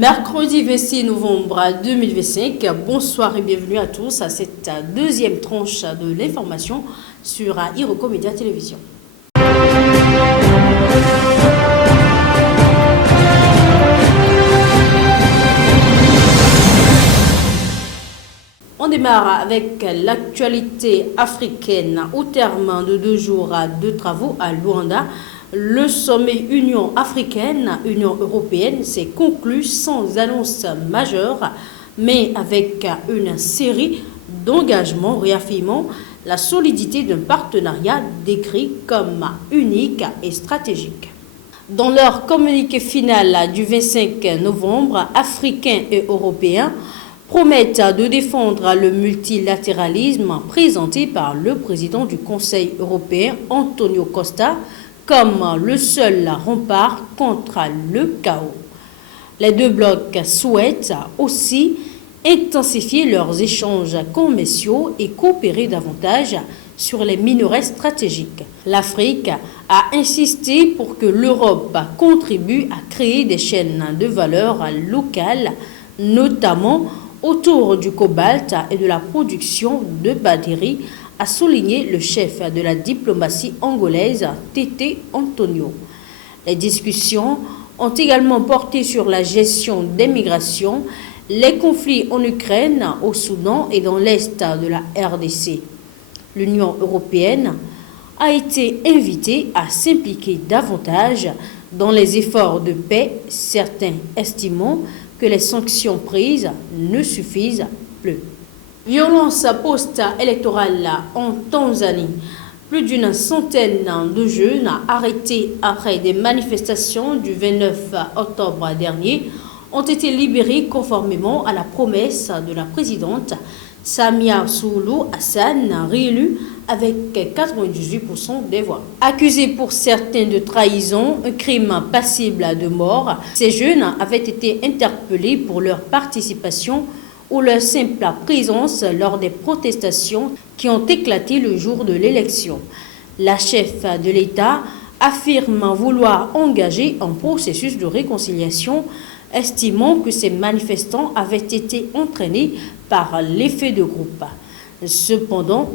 Mercredi 26 novembre 2025, bonsoir et bienvenue à tous à cette deuxième tranche de l'information sur Iroko Média Télévision. On démarre avec l'actualité africaine. Au terme de 2 jours de travaux à Luanda, le sommet Union africaine-Union européenne s'est conclu sans annonce majeure, mais avec une série d'engagements réaffirmant la solidité d'un partenariat décrit comme unique et stratégique. Dans leur communiqué final du 25 novembre, Africains et Européens promettent de défendre le multilatéralisme présenté par le président du Conseil européen, Antonio Costa, comme le seul rempart contre le chaos. Les deux blocs souhaitent aussi intensifier leurs échanges commerciaux et coopérer davantage sur les minerais stratégiques. L'Afrique a insisté pour que l'Europe contribue à créer des chaînes de valeur locales, notamment autour du cobalt et de la production de batteries, a souligné le chef de la diplomatie angolaise, Tete Antonio. Les discussions ont également porté sur la gestion des migrations, les conflits en Ukraine, au Soudan et dans l'Est de la RDC. L'Union européenne a été invitée à s'impliquer davantage dans les efforts de paix, certains estimant que les sanctions prises ne suffisent plus. Violence post-électorale en Tanzanie. Plus d'une centaine de jeunes arrêtés après des manifestations du 29 octobre dernier ont été libérés conformément à la promesse de la présidente Samia Suluhu Hassan, réélue avec 98% des voix. Accusés pour certains de trahison, un crime passible de mort, ces jeunes avaient été interpellés pour leur participation ou leur simple présence lors des protestations qui ont éclaté le jour de l'élection. La chef de l'État affirme vouloir engager un processus de réconciliation, estimant que ces manifestants avaient été entraînés par l'effet de groupe. Cependant,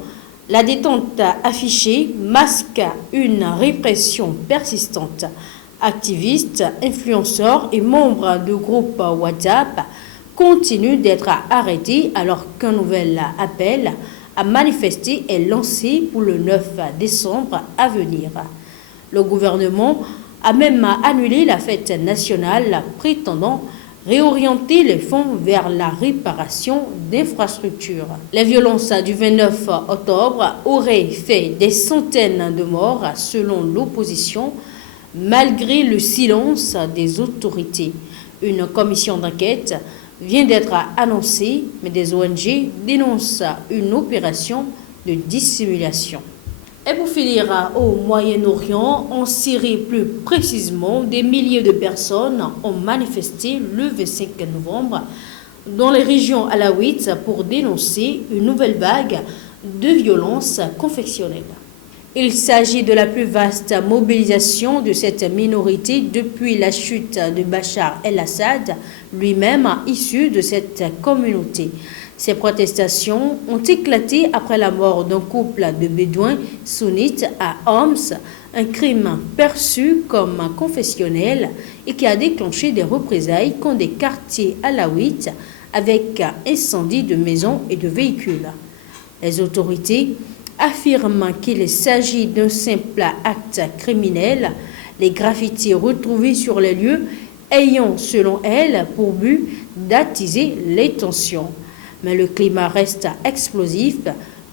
la détente affichée masque une répression persistante. Activistes, influenceurs et membres de groupes WhatsApp continuent d'être arrêtés alors qu'un nouvel appel à manifester est lancé pour le 9 décembre à venir. Le gouvernement a même annulé la fête nationale, prétendant réorienter les fonds vers la réparation d'infrastructures. Les violences du 29 octobre auraient fait des centaines de morts selon l'opposition, malgré le silence des autorités. Une commission d'enquête vient d'être annoncée, mais des ONG dénoncent une opération de dissimulation. Et pour finir, au Moyen-Orient, en Syrie plus précisément, des milliers de personnes ont manifesté le 25 novembre dans les régions alaouites pour dénoncer une nouvelle vague de violences confessionnelles. Il s'agit de la plus vaste mobilisation de cette minorité depuis la chute de Bachar el-Assad, lui-même issu de cette communauté. Ces protestations ont éclaté après la mort d'un couple de bédouins sunnites à Homs, un crime perçu comme confessionnel et qui a déclenché des représailles contre des quartiers alaouites avec incendie de maisons et de véhicules. Les autorités affirment qu'il s'agit d'un simple acte criminel, les graffitis retrouvés sur les lieux ayant, selon elles, pour but d'attiser les tensions. Mais le climat reste explosif.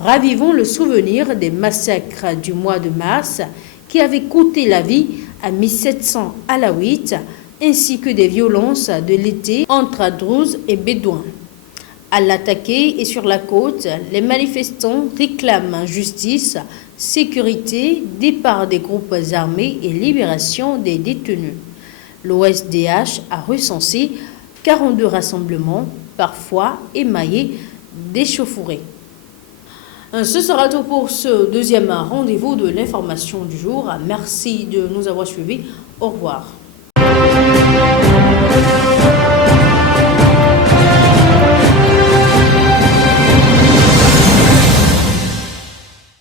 Ravivons le souvenir des massacres du mois de mars qui avaient coûté la vie à 1700 alaouites, ainsi que des violences de l'été entre Druzes et Bédouins. À l'attaquer et sur la côte, les manifestants réclament justice, sécurité, départ des groupes armés et libération des détenus. L'OSDH a recensé 42 rassemblements, parfois émaillés d'échauffourées. Ce sera tout pour ce deuxième rendez-vous de l'information du jour. Merci de nous avoir suivis. Au revoir.